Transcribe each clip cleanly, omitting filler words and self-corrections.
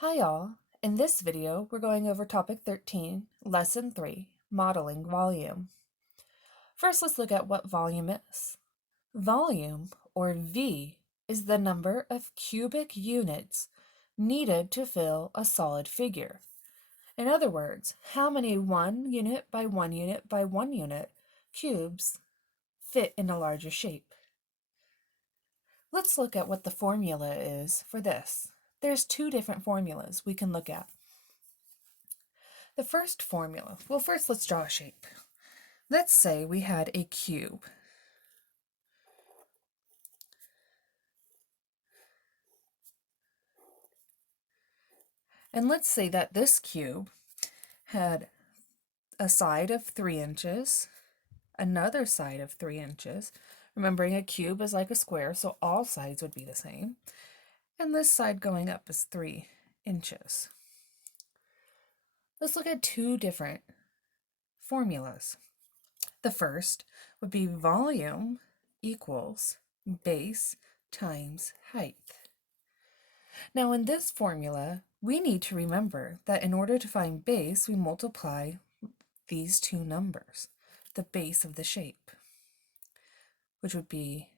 Hi y'all! In this video, we're going over topic 13, lesson 3, modeling volume. First, let's look at what volume is. Volume, or V, is the number of cubic units needed to fill a solid figure. In other words, how many 1 unit by 1 unit by 1 unit cubes fit in a larger shape. Let's look at what the formula is for this. There's two different formulas we can look at. The first formula, well, first let's draw a shape. Let's say we had a cube. And let's say that this cube had a side of 3 inches, another side of 3 inches. Remembering a cube is like a square, so all sides would be the same. And this side going up is 3 inches. Let's look at two different formulas. The first would be volume equals base times height. Now in this formula, we need to remember that in order to find base, we multiply these two numbers, the base of the shape, which would be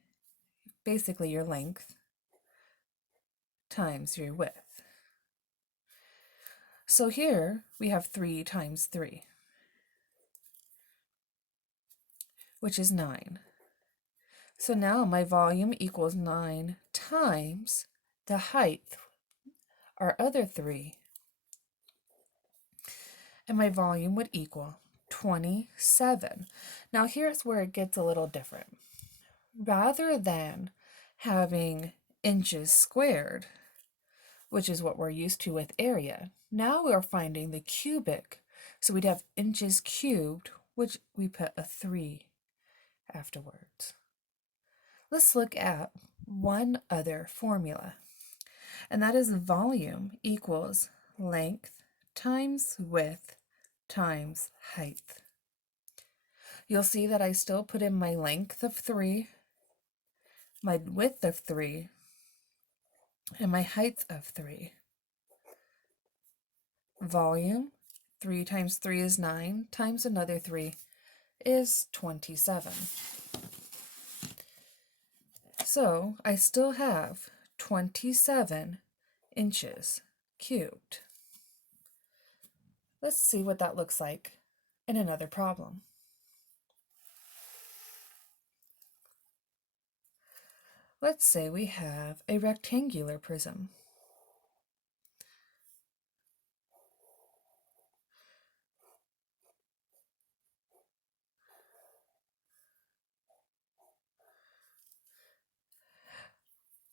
basically your length times your width. So here we have 3 times 3, which is 9. So now my volume equals 9 times the height, our other 3, and my volume would equal 27. Now here's where it gets a little different. Rather than having inches squared, which is what we're used to with area, now we're finding the cubic. So we'd have inches cubed, which we put a 3 afterwards. Let's look at one other formula, and that is volume equals length times width times height. You'll see that I still put in my length of 3, my width of 3, and my height of 3. Volume, 3 times 3 is 9, times another 3 is 27. So I still have 27 inches cubed. Let's see what that looks like in another problem. Let's say we have a rectangular prism.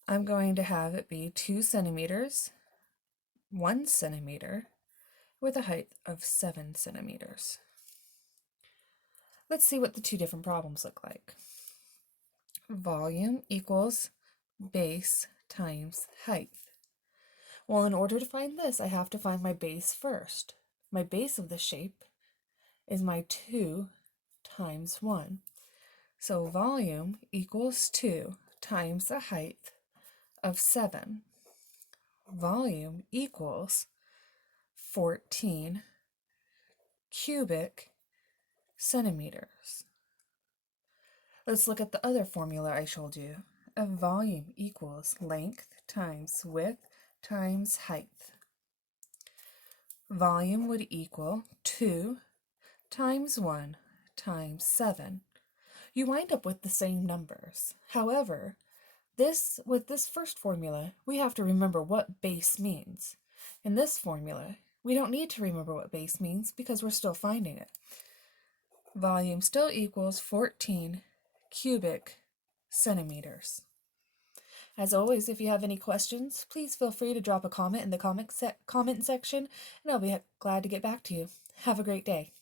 I'm going to have it be 2 centimeters, 1 centimeter, with a height of 7 centimeters. Let's see what the two different problems look like. Volume equals base times height. Well, in order to find this, I have to find my base first. My base of the shape is my 2 times 1. So volume equals 2 times the height of 7. Volume equals 14 cubic centimeters. Let's look at the other formula I showed you. A volume equals length times width times height. Volume would equal 2 times 1 times 7. You wind up with the same numbers. However, with this first formula, we have to remember what base means. In this formula, we don't need to remember what base means because we're still finding it. Volume still equals 14 cubic centimeters. As always, if you have any questions, please feel free to drop a comment in the comment section, and I'll be glad to get back to you. Have a great day.